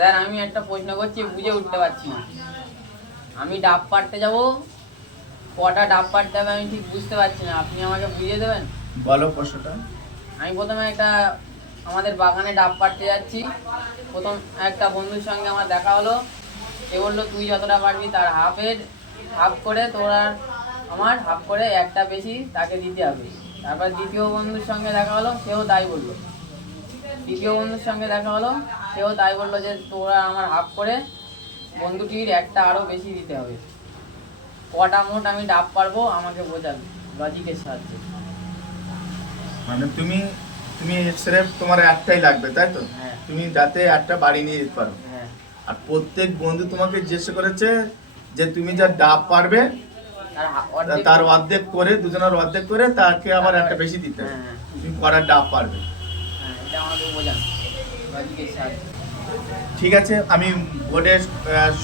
Sir আমি একটা প্রশ্ন করছি, বুঝে উঠতে পারছি না। আমি ডাব পাড়তে যাব, কটা ডাব পাড়তে হবে আমি ঠিক বুঝতে পারছি না, আপনি আমাকে বুঝিয়ে দেবেন? বলো প্রশ্নটা। আমি প্রথমে আমাদের বাগানে ডাব পাড়তে যাচ্ছি। প্রথম একটা বন্ধুর সঙ্গে আমার দেখা হলো। সে বললো তুই যতটা পারবি তার হাফ করে তোর আমার হাফ করে একটা বেশি তাকে দিতে হবে। তারপর দ্বিতীয় বন্ধুর সঙ্গে দেখা হলো, সেও তাই বললো। তৃতীয় বন্ধুর সঙ্গে দেখা হলো, সেও তাই বললো যে তোরা আমার হাফ করে বন্ধুটির একটা আরও বেশি দিতে হবে। কটা মোট আমি ডাব পারবো আমাকে বোঝাবে লজিকের সাহায্যে। মানে তুমি তুমি স্রেফ তোমার একটাই লাগবে, তাই তো? হ্যাঁ। তুমি যাতে একটা বাড়ি নিয়ে যেতে পারো। হ্যাঁ। আর প্রত্যেক বন্ধু তোমাকে জিজ্ঞেস করেছে যে তুমি যা ডাব পারবে তার অর্ধেক করে, দুজনের অর্ধেক করে তাকে আবার একটা বেশি দিতে হবে। হ্যাঁ। তুমি কটা ডাব পারবে। হ্যাঁ, এটা আমাকে বোঝান লজিকের সাহায্যে। ঠিক আছে, আমি বোর্ডে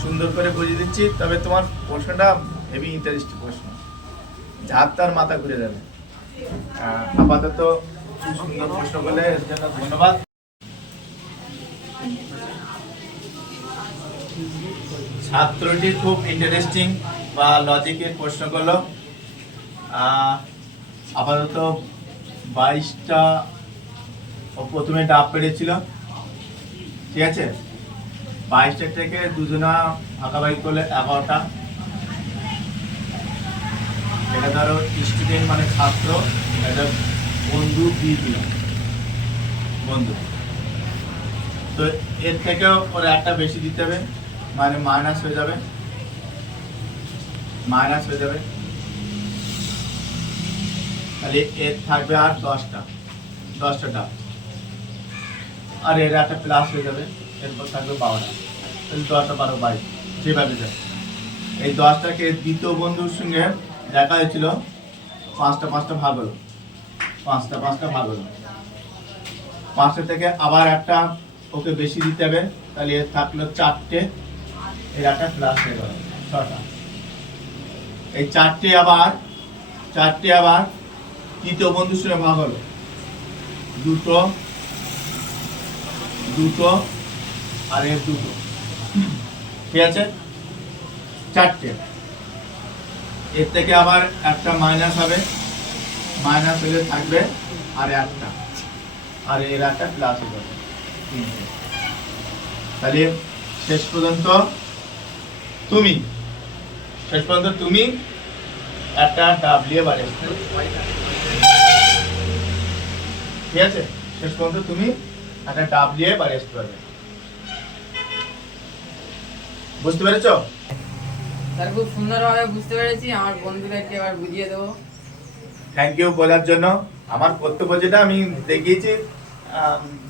সুন্দর করে বুঝিয়ে দিচ্ছি। তবে তোমার প্রশ্নটা হেভি ইন্টারেস্টিং প্রশ্ন, যার তার মাথা ঘুরে যাবে। আপাতত সুন্দর প্রশ্ন বলে এর জন্য ধন্যবাদ। ছাত্রটি খুব ইন্টারেস্টিং বা লজিকের প্রশ্ন করলো। আপাতত 22টা ও প্রথমে ডাব পেরেছিল, ঠিক আছে? 22টা থেকে দুজনা ভাগাভাগি করলে 11টা। এটা ধরো স্টুডেন্ট মানে ছাত্র, এটা বন্ধু দিয়ে দিল বন্ধু। তো এর থেকেও ওরা একটা বেশি দিতে হবে, মানে মাইনাস হয়ে যাবে, তাহলে এর থাকবে আর 10টা ডাব। আর এর একটা প্লাস হয়ে যাবে, এরপর থাকবে 12টা, তাহলে 10 12 22 যেভাবে যায়। এই 10টাকে দ্বিতীয় বন্ধুর সঙ্গে দেখা হয়েছিল, 5টা ভাগ হলো, 5টা ভাগ হলো। 5টা থেকে আবার একটা ওকে বেশি দিতে হবে, তাহলে এর থাকলো 4টে, এর একটা প্লাস হয়ে গেল 6টা। এই 4টে আবার তৃতীয় বন্ধুর সঙ্গে ভাগ হলো, দুটো আর এর দুটো, ঠিক আছে? 4টে। এর থেকে আবার একটা মাইনাস হবে, মাইনাস হলে থাকবে আর একটা, আর এর একটা প্লাস হয়ে যাবে 3টে। তাহলে শেষ পর্যন্ত তুমি একটা ডাবলিয়ে বাড়ি, ঠিক আছে? শেষ পর্যন্ত তুমি একটা ডাবলিয়ে বাড়ি আসতে পারবে। বুঝতে পেরেছো? স্যার খুব সুন্দরভাবে বুঝতে পেরেছি, আমার বন্ধুদেরকে এবার বুঝিয়ে দেবো। থ্যাংক ইউ বলার জন্য। আমার কর্তব্য যেটা আমি দেখিয়েছি,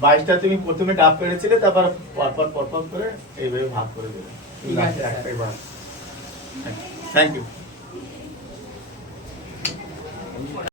22টা তুমি প্রথমে ডাব পেরেছিলে, তারপর পরপর করে এইভাবে ভাগ করে দেবে। ঠিক আছে, একটাই ভাগ। Thank you.